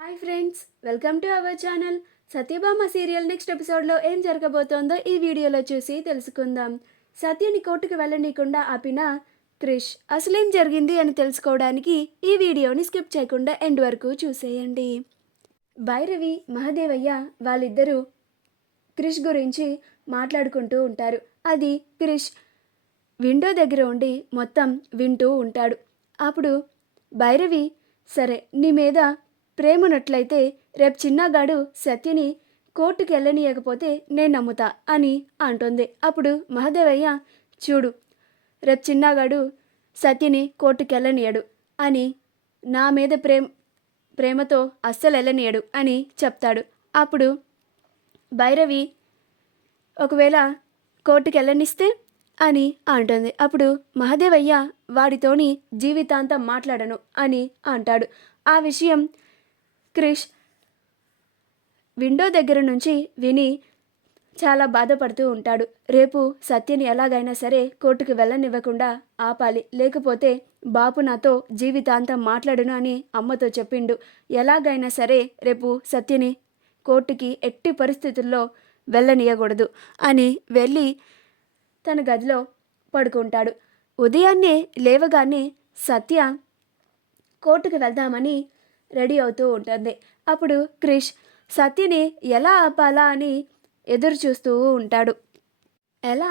Hi friends, welcome to our channel. Satyabhama serial next ఎపిసోడ్లో ఏం జరగబోతోందో ఈ వీడియోలో చూసి తెలుసుకుందాం. సత్యని కోర్టుకు వెళ్ళనీయకుండా ఆపిన క్రిష్ అసలేం జరిగింది అని తెలుసుకోవడానికి ఈ వీడియోని స్కిప్ చేయకుండా ఎండ్ వరకు చూసేయండి. భైరవి, మహదేవయ్య వాళ్ళిద్దరూ క్రిష్ గురించి మాట్లాడుకుంటూ ఉంటారు. అది క్రిష్ విండో దగ్గర ఉండి మొత్తం వింటూ ఉంటాడు. అప్పుడు భైరవి, సరే నీ మీద ప్రేమనట్లయితే రేపు చిన్నగాడు సత్యని కోర్టుకి వెళ్ళనీయకపోతే నేను నమ్ముతా అని అంటుంది. అప్పుడు మహదేవయ్య, చూడు రేపు చిన్నగాడు సత్యని కోర్టుకి వెళ్ళనీయడు అని, నా మీద ప్రేమతో అస్సలు వెళ్ళనీయడు అని చెప్తాడు. అప్పుడు భైరవి, ఒకవేళ కోర్టుకి వెళ్ళనిస్తే అని అంటుంది. అప్పుడు మహదేవయ్య, వాడితోని జీవితాంతం మాట్లాడను అని అంటాడు. ఆ విషయం క్రిష్ విండో దగ్గర నుంచి విని చాలా బాధపడుతూ ఉంటాడు. రేపు సత్యని ఎలాగైనా సరే కోర్టుకు వెళ్ళనివ్వకుండా ఆపాలి, లేకపోతే బాపు నాతో జీవితాంతం మాట్లాడును అని అమ్మతో చెప్పిండు. ఎలాగైనా సరే రేపు సత్యని కోర్టుకి ఎట్టి పరిస్థితుల్లో వెళ్ళనీయకూడదు అని వెళ్ళి తన గదిలో పడుకుంటాడు. ఉదయాన్నే లేవగానే సత్య కోర్టుకు వెళ్దామని రెడీ అవుతూ ఉంటుంది. అప్పుడు క్రిష్ సత్యని ఎలా ఆపాలా అని ఎదురు చూస్తూ ఉంటాడు. ఎలా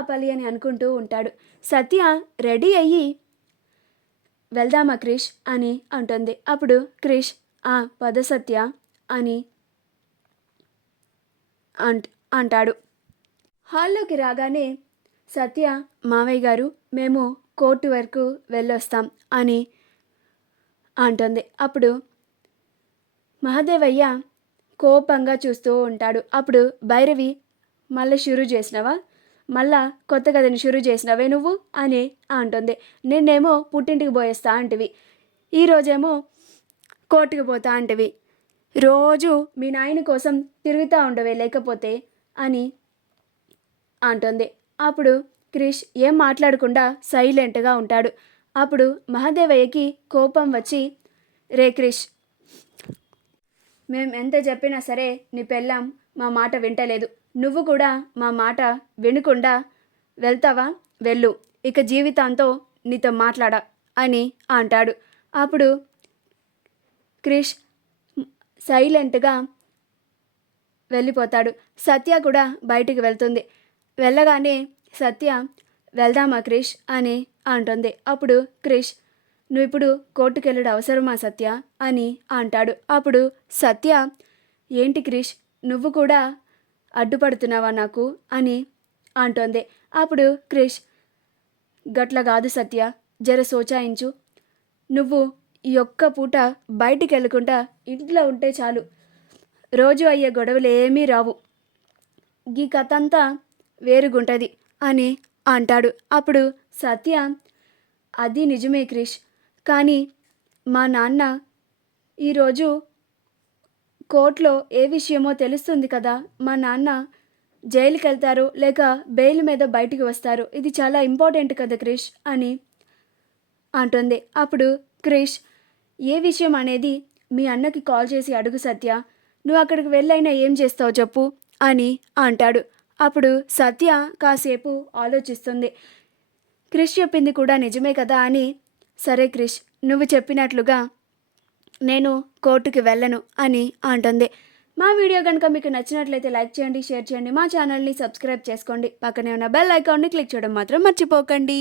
ఆపాలి అని అనుకుంటూ ఉంటాడు. సత్య రెడీ అయ్యి, వెళ్దామా క్రిష్ అని అంటుంది. అప్పుడు క్రిష్, పద సత్య అని అంటాడు. హాల్లోకి రాగానే సత్య, మావయ్య గారు మేము కోర్టు వరకు వెళ్ళొస్తాం అని అంటుంది. అప్పుడు మహదేవయ్య కోపంగా చూస్తూ ఉంటాడు. అప్పుడు భైరవి, మళ్ళీ షురూ చేసినావా, మళ్ళా కొత్త కథని షురూ చేసినావే నువ్వు అని అంటుంది. నిన్నేమో పుట్టింటికి పోయేస్తా అంటివి, ఈరోజేమో కోర్టుకు పోతా అంటివి, రోజు మీ నాయన కోసం తిరుగుతూ ఉండవే లేకపోతే అని అంటుంది. అప్పుడు క్రిష్ ఏం మాట్లాడకుండా సైలెంట్గా ఉంటాడు. అప్పుడు మహదేవయ్యకి కోపం వచ్చి, రే క్రిష్, మేం ఎంత చెప్పినా సరే నీ పెళ్ళాం మా మాట వింటలేదు, నువ్వు కూడా మా మాట వినకుండా వెళ్తావా, వెళ్ళు, ఇక జీవితాంతో నీతో మాట్లాడా అని అంటాడు. అప్పుడు క్రిష్ సైలెంట్గా వెళ్ళిపోతాడు. సత్య కూడా బయటికి వెళ్తుంది. వెళ్ళగానే సత్య, వెళ్దామా క్రిష్ అని అంటుంది. అప్పుడు క్రిష్, నువ్వు ఇప్పుడు కోర్టుకు వెళ్ళడం అవసరమా సత్య అని అంటాడు. అప్పుడు సత్య, ఏంటి క్రిష్, నువ్వు కూడా అడ్డుపడుతున్నావా నాకు అని అంటుంది. అప్పుడు క్రిష్, గట్ల కాదు సత్య, జర సోచాయించు, నువ్వు ఈ ఒక్క పూట బయటికి వెళ్ళకుండా ఇంట్లో ఉంటే చాలు, రోజు అయ్యే గొడవలు ఏమీ రావు, ఈ కథ అంతా వేరుగుంటుంది అని అంటాడు. అప్పుడు సత్య, అది నిజమే క్రిష్, కానీ మా నాన్న ఈరోజు కోర్టులో ఏ విషయమో తెలుస్తుంది కదా, మా నాన్న జైలుకి వెళ్తారు లేక బెయిల్ మీద బయటికి వస్తారు, ఇది చాలా ఇంపార్టెంట్ కదా క్రిష్ అని అంటుంది. అప్పుడు క్రిష్, ఏ విషయం అనేది మీ అన్నకి కాల్ చేసి అడుగు సత్య, నువ్వు అక్కడికి వెళ్ళైనా ఏం చేస్తావు చెప్పు అని అంటాడు. అప్పుడు సత్య కాసేపు ఆలోచిస్తుంది. క్రిష్ చెప్పింది కూడా నిజమే కదా అని, సరే క్రిష్, నువ్వు చెప్పినట్లుగా నేను కోర్టుకి వెళ్ళను అని అంటుంది. మా వీడియో కనుక మీకు నచ్చినట్లయితే లైక్ చేయండి, షేర్ చేయండి, మా ఛానల్ని సబ్స్క్రైబ్ చేసుకోండి, పక్కనే ఉన్న బెల్ ఐకాన్ని క్లిక్ చేయడం మాత్రం మర్చిపోకండి.